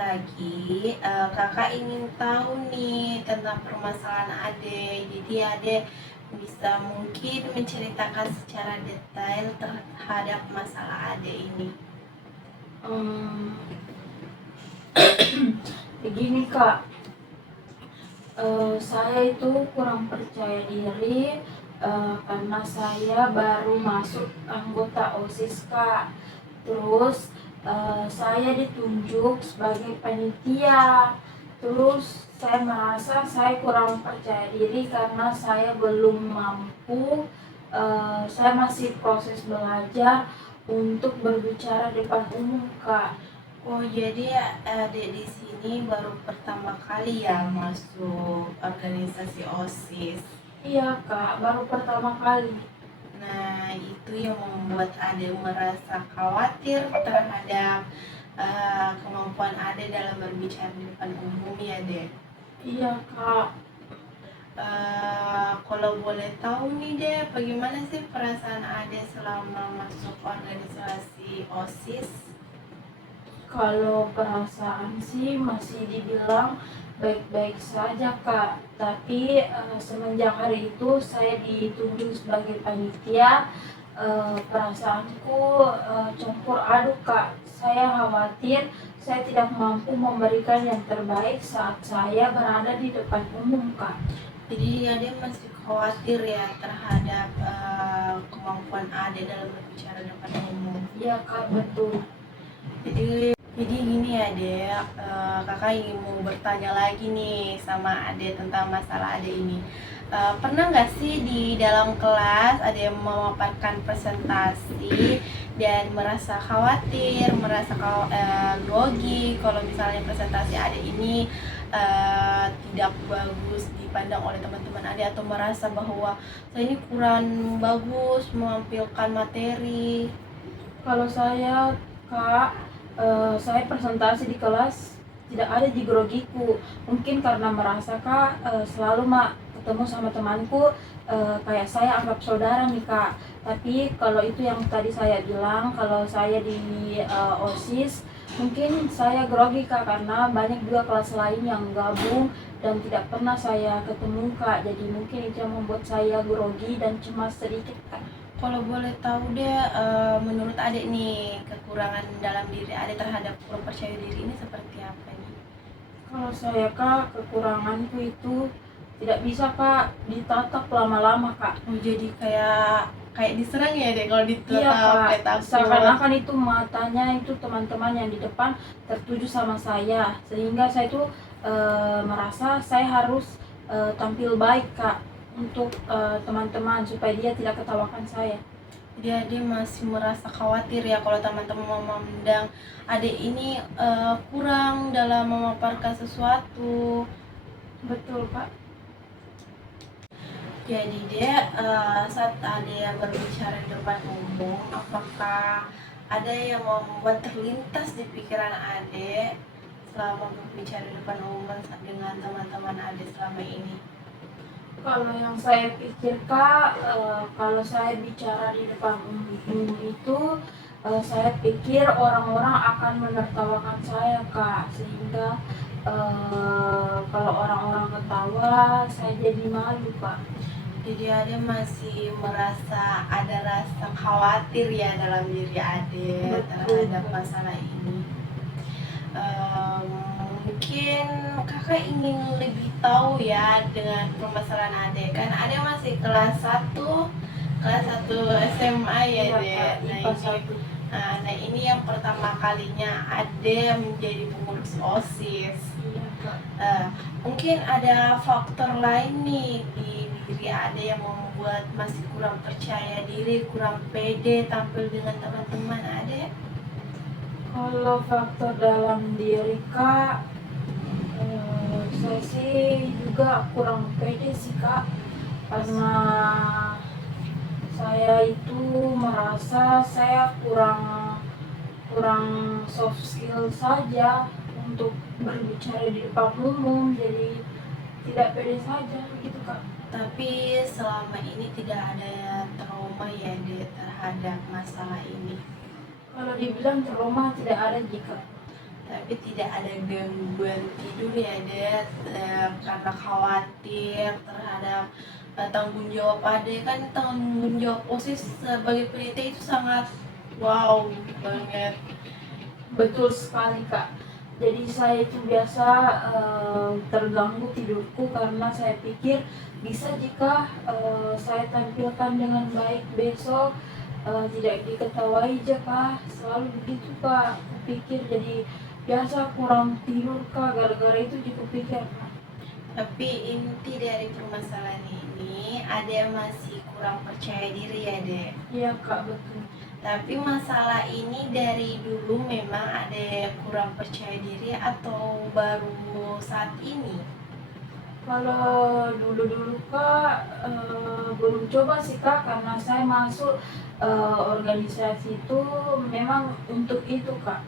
lagi. Kakak ingin tahu nih tentang permasalahan Ade. Jadi Ade bisa mungkin menceritakan secara detail terhadap masalah Ade ini. Hmm, Begini Kak, saya itu kurang percaya diri karena saya baru masuk anggota OSIS Kak. Terus saya ditunjuk sebagai panitia. Terus saya merasa saya kurang percaya diri karena saya belum mampu. Saya masih proses belajar untuk berbicara depan umum Kak. Oh, jadi Ade di sini baru pertama kali ya masuk organisasi OSIS. Iya Kak, baru pertama kali. Nah, itu yang membuat Ade merasa khawatir terhadap kemampuan Ade dalam berbicara di depan umum ya, Dek. Iya Kak. Kalau boleh tahu nih deh, bagaimana sih perasaan Ade selama masuk organisasi OSIS? Kalau perasaan sih masih dibilang baik-baik saja Kak. Tapi semenjak hari itu saya ditunjuk sebagai panitia, perasaanku campur aduk Kak. Saya khawatir saya tidak mampu memberikan yang terbaik saat saya berada di depan umum Kak. Jadi Ade masih khawatir ya terhadap kemampuan Ade dalam berbicara depan umum. Iya Kak, betul. Jadi gini ya Dek, kakak ingin mau bertanya lagi nih sama Ade tentang masalah Ade ini. Pernah nggak sih di dalam kelas ada yang memaparkan presentasi dan merasa khawatir, merasa grogi kalau misalnya presentasi Ade ini tidak bagus dipandang oleh teman-teman Ade, atau merasa bahwa saya ini kurang bagus menampilkan materi? Kalau saya Kak, saya presentasi di kelas tidak ada di grogiku. Mungkin karena merasa Kak selalu ketemu sama temanku, kayak saya anggap saudara nih Kak. Tapi kalau itu yang tadi saya bilang, kalau saya di OSIS mungkin saya grogi Kak karena banyak juga kelas lain yang gabung dan tidak pernah saya ketemu Kak. Jadi mungkin itu yang membuat saya grogi dan cemas sedikit Kak. Kalau boleh tahu deh, menurut Adek nih, kekurangan dalam diri Adek terhadap kurang percaya diri ini seperti apa nih? Kalau saya Kak, kekuranganku itu tidak bisa Kak ditatap lama-lama Kak. Oh, jadi kayak diserang ya deh kalau Iya ditatap, Kak, seakan-akan itu matanya itu teman-teman yang di depan tertuju sama saya, sehingga saya itu merasa saya harus tampil baik Kak untuk teman-teman supaya dia tidak ketawakan saya. Jadi Adek masih merasa khawatir ya kalau teman-teman memandang Adek ini kurang dalam memaparkan sesuatu. Betul Kak. Jadi deh, saat Adek berbicara di depan umum, apakah ada yang membuat terlintas di pikiran Adek selama berbicara di depan umum dengan teman-teman Adek selama ini? Kalau yang saya pikir Kak, kalau saya bicara di depan umum itu, saya pikir orang-orang akan menertawakan saya Kak, sehingga kalau orang-orang ketawa, saya jadi malu Kak. Jadi Ade masih merasa ada rasa khawatir ya dalam diri Ade terhadap masalah ini. Mungkin kakak ingin lebih tahu ya dengan permasalahan Ade, kan Ade masih kelas 1 SMA ya Dek. Nah ini yang pertama kalinya Ade menjadi pengurus OSIS. Mungkin ada faktor lain nih di diri Ade yang membuat masih kurang percaya diri, kurang pede tampil dengan teman-teman Ade? Kalau faktor dalam diri Kak, saya sih juga kurang pede sih Kak, karena saya itu merasa saya kurang soft skill saja untuk berbicara di depan umum, jadi tidak pede saja gitu Kak. Tapi selama ini tidak ada trauma ya terhadap masalah ini? Kalau dibilang trauma tidak ada jika. Tapi tidak ada gangguan tidur ya Dek, karena khawatir terhadap tanggung jawab Ade. Kan tanggung jawab OSIS sebagai peneliti itu sangat wow banget. Betul sekali Kak. Jadi saya itu biasa terganggu tidurku karena saya pikir bisa jika saya tampilkan dengan baik besok, tidak diketahui Kak. Selalu begitu Kak. Pikir jadi biasa kurang tidur Kak, gara-gara itu juga pikir Kak. Tapi inti dari permasalahan ini ada masih kurang percaya diri ya Dek. Iya Kak, betul. Tapi masalah ini dari dulu memang ada kurang percaya diri atau baru saat ini? Kalau dulu-dulu Kak, belum coba sih Kak, karena saya masuk organisasi itu memang untuk itu Kak,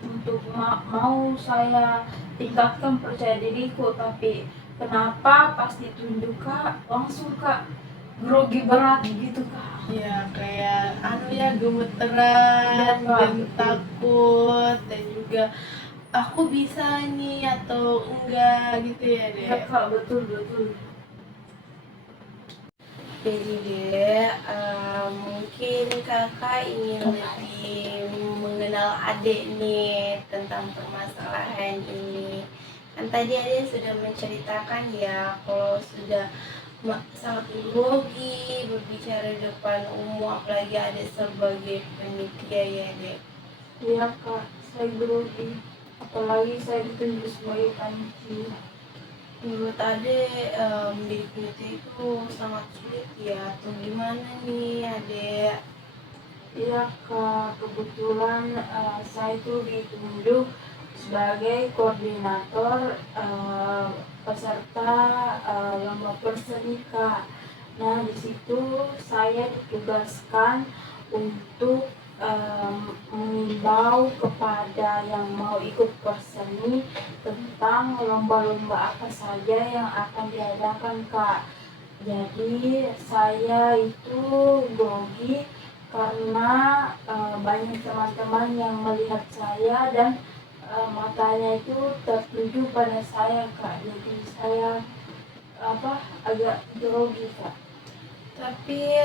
untuk mau saya tingkatkan percaya diriku, tapi kenapa pas ditunjuk Kak langsung Kak grogi berat gitu Kak. Ya kayak gemeteran Iya, Kak, dan betul. takut dan juga aku bisa nih atau enggak gitu ya Iya Dek. Kak, betul betul. Jadi Dek, mungkin kakak ingin lebih mengenal adik nih tentang permasalahan ini. Kan tadi adik sudah menceritakan ya kalau sudah sangat grogi berbicara di depan umum, apalagi ada sebagai panitia ya Dek. Iya Kak, saya grogi, apalagi saya ditunjuk sebagai panitia. Menurut Ade menjadi panitia itu sangat sulit ya atau gimana nih Ade? Iya Kak, kebetulan saya itu ditunjuk sebagai koordinator peserta lomba perseni Kak. Nah di situ saya ditugaskan untuk mengimbau kepada yang mau ikut perseni tentang lomba-lomba apa saja yang akan diadakan Kak. Jadi saya itu grogi karena banyak teman-teman yang melihat saya dan matanya itu tertuju pada saya Kak. Jadi saya agak grogi Kak. Tapi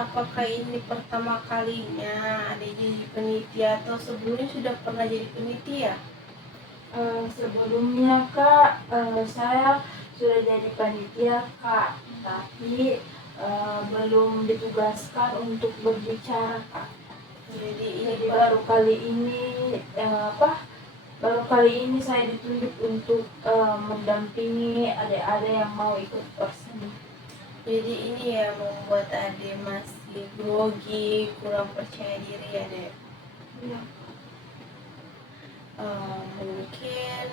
apakah ini pertama kalinya Ade jadi panitia atau sebelumnya sudah pernah jadi panitia? Sebelumnya Kak, saya sudah jadi panitia Kak, tapi belum ditugaskan untuk berbicara Kak. Jadi baru kali ini saya ditunjuk untuk mendampingi adik-adik yang mau ikut perseni. Jadi ini ya membuat Ade masih grogi, kurang percaya diri ya Dek. Iya. Mungkin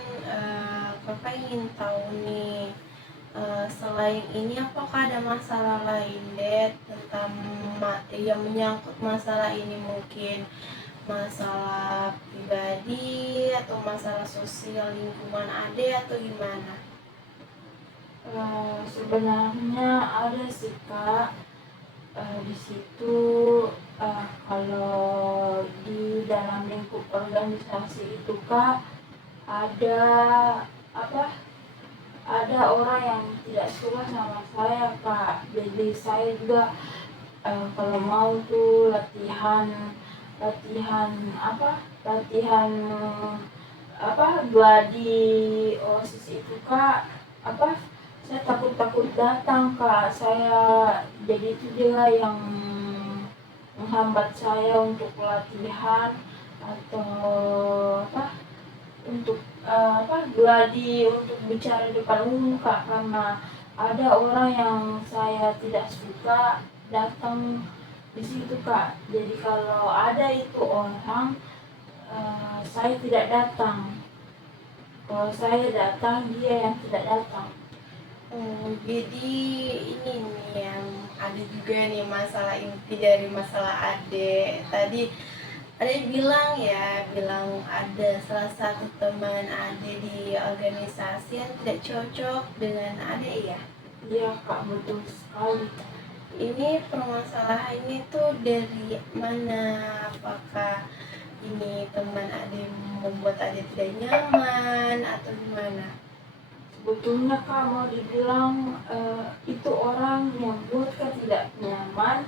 kakak ingin tahu nih, selain ini apakah ada masalah lain Dek tentang yang menyangkut masalah ini, mungkin masalah pribadi atau masalah sosial lingkungan Ade atau gimana? Sebenarnya ada sih Kak, di situ kalau di dalam lingkup organisasi itu Kak ada ada orang yang tidak suka sama saya Kak. Jadi saya juga kalau mau tuh latihan latihan latihan gladi OSIS itu Kak, saya takut datang Kak. Saya jadi itu dia yang menghambat saya untuk latihan atau untuk gladi untuk bicara di depan umum Kak, karena ada orang yang saya tidak suka datang di situ Kak. Jadi kalau ada itu orang saya tidak datang. Kalau saya datang dia yang tidak datang. Jadi ini nih yang ada juga nih masalah inti dari masalah Ade. Tadi Ade bilang ada salah satu teman Ade di organisasi yang tidak cocok dengan Ade ya. Iya Kak, betul sekali. Ini permasalahannya tuh dari mana? Apakah ini teman ade membuat ade tidak nyaman atau gimana? Sebetulnya kak mau dibilang itu orang yang buat kak tidak nyaman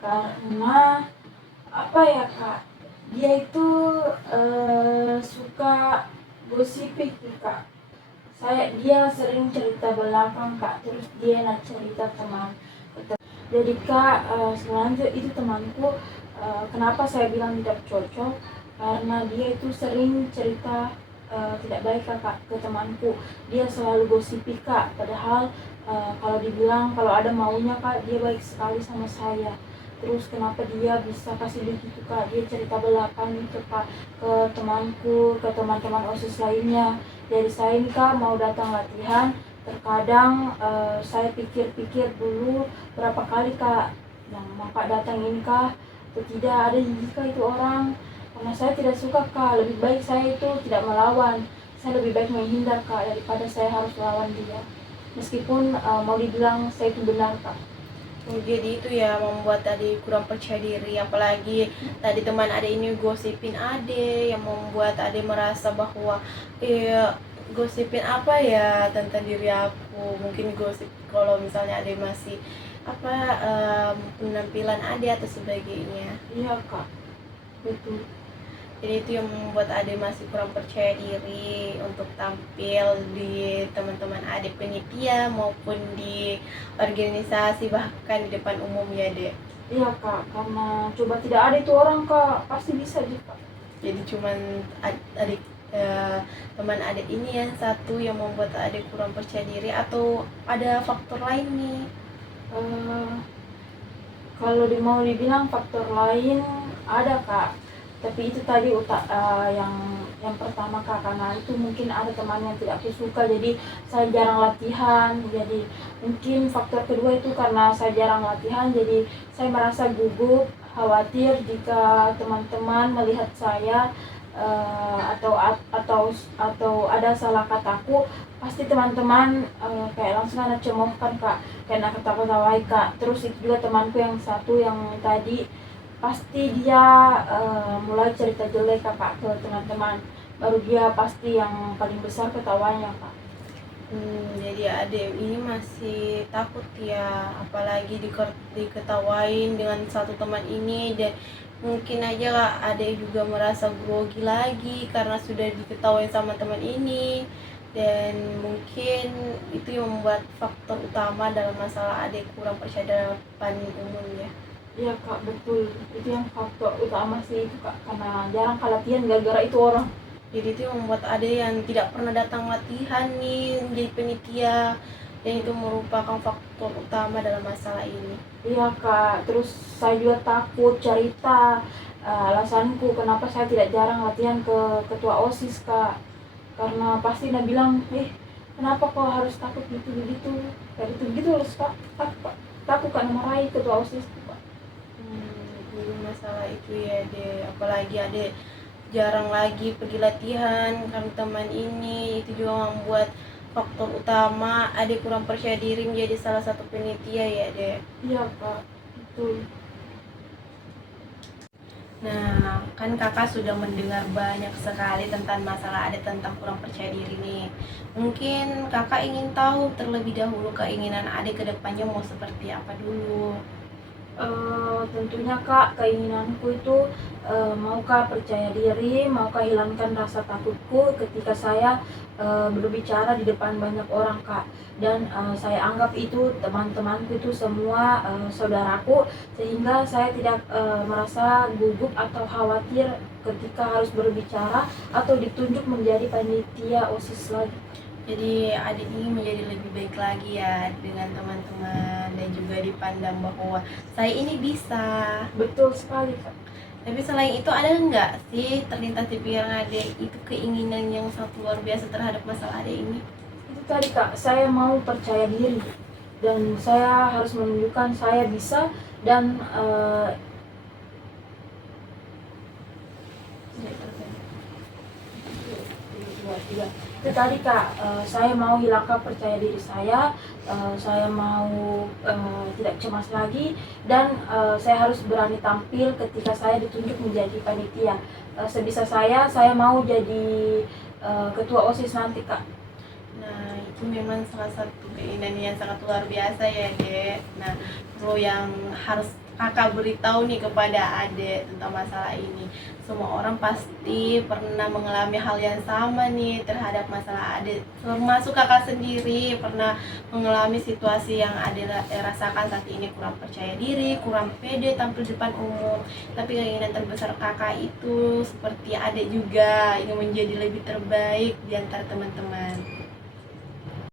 karena apa ya kak, dia itu suka gosipik kak. Dia sering cerita belakang kak, terus dia nak cerita teman. Jadi kak, selanjutnya itu temanku, kenapa saya bilang tidak cocok, karena dia itu sering cerita tidak baik kak ke temanku. Dia selalu gosipi kak, padahal kalau dibilang kalau ada maunya kak, dia baik sekali sama saya. Terus kenapa dia bisa kasih begitu kak, dia cerita belakang itu kak ke temanku, ke teman-teman OSIS lainnya. Jadi saya ini kak mau datang latihan, terkadang saya pikir-pikir dulu berapa kali kak yang mau kak datang ini kak atau tidak, ada jika itu orang, karena saya tidak suka kak, lebih baik saya itu tidak melawan, saya lebih baik menghindar kak daripada saya harus lawan dia, meskipun mau dibilang saya itu benar kak. Oh, jadi itu ya membuat tadi kurang percaya diri, apalagi tadi teman ade ini gosipin ade yang membuat ade merasa bahwa gosipin apa ya tentang diri aku, mungkin gosip kalau misalnya ade masih apa penampilan ade atau sebagainya. Iya kak, betul. Jadi itu yang membuat ade masih kurang percaya diri untuk tampil di teman-teman ade penitia maupun di organisasi bahkan di depan umum ya dek. Iya kak, karena coba tidak ada itu orang kak, pasti bisa juga. Jadi cuman adik teman adik ini yang satu yang membuat adik kurang percaya diri atau ada faktor lain nih? Kalau mau dibilang faktor lain ada kak, tapi itu tadi yang pertama kak, karena itu mungkin ada teman yang tidak aku suka, jadi saya jarang latihan. Jadi mungkin faktor kedua itu karena saya jarang latihan, jadi saya merasa gugup, khawatir jika teman-teman melihat saya atau ada salah kataku, pasti teman-teman kayak langsung ada cemohkan kak, kayak nak ketawa-tawai kak. Terus itu juga temanku yang satu yang tadi, pasti dia mulai cerita jelek kak ke teman-teman, baru dia pasti yang paling besar ketawanya kak. Jadi adek ini masih takut ya, apalagi diketawain dengan satu teman ini, dan mungkin aja lah adek juga merasa grogi lagi karena sudah diketawain sama teman ini, dan mungkin itu yang membuat faktor utama dalam masalah adek kurang percaya dalam depan umum ya. Iya kak, betul, itu yang faktor utama sih itu kak, karena jarang kak latihan gara-gara itu orang. Jadi itu yang membuat ade yang tidak pernah datang latihan nih menjadi penitia, dan itu merupakan faktor utama dalam masalah ini. Iya kak, terus saya juga takut cerita alasanku kenapa saya tidak jarang latihan ke ketua OSIS kak, karena pasti dia bilang, kenapa kau harus takut gitu kayak gitu harus kak, takut kak marahi ketua OSIS kak. Jadi masalah itu ya deh, apalagi ade jarang lagi pergi latihan karena teman ini, itu juga membuat faktor utama ade kurang percaya diri menjadi salah satu penitia ya deh. Iya kak, betul. Nah, kan kakak sudah mendengar banyak sekali tentang masalah ade tentang kurang percaya diri nih. Mungkin kakak ingin tahu terlebih dahulu keinginan ade ke depannya mau seperti apa dulu. Tentunya kak, keinginanku itu maukah percaya diri, maukah hilangkan rasa takutku ketika saya berbicara di depan banyak orang kak, dan saya anggap itu teman-temanku itu semua saudaraku, sehingga saya tidak merasa gugup atau khawatir ketika harus berbicara atau ditunjuk menjadi panitia OSIS lagi. Jadi adik ini menjadi lebih baik lagi ya dengan teman-teman, dan juga dipandang bahwa saya ini bisa. Betul sekali kak. Tapi selain itu ada nggak sih terlintas di pikiran adik itu keinginan yang sangat luar biasa terhadap masalah adik ini? Itu tadi kak, saya mau percaya diri dan saya harus menunjukkan saya bisa, dan Iya, itu tadi Kak, saya mau hilangkan percaya diri saya mau tidak cemas lagi, dan saya harus berani tampil ketika saya ditunjuk menjadi panitia. Sebisa saya mau jadi ketua OSIS nanti Kak. Nah, itu memang salah satu keinginan yang sangat luar biasa ya, Dek. Nah, perlu yang harus kakak beritahu nih kepada Adek tentang masalah ini. Semua orang pasti pernah mengalami hal yang sama nih terhadap masalah Adek. Termasuk kakak sendiri pernah mengalami situasi yang Adek rasakan saat ini, kurang percaya diri, kurang pede tampil di depan umum. Tapi keinginan terbesar kakak itu seperti Adek juga ingin menjadi lebih terbaik di antara teman-teman.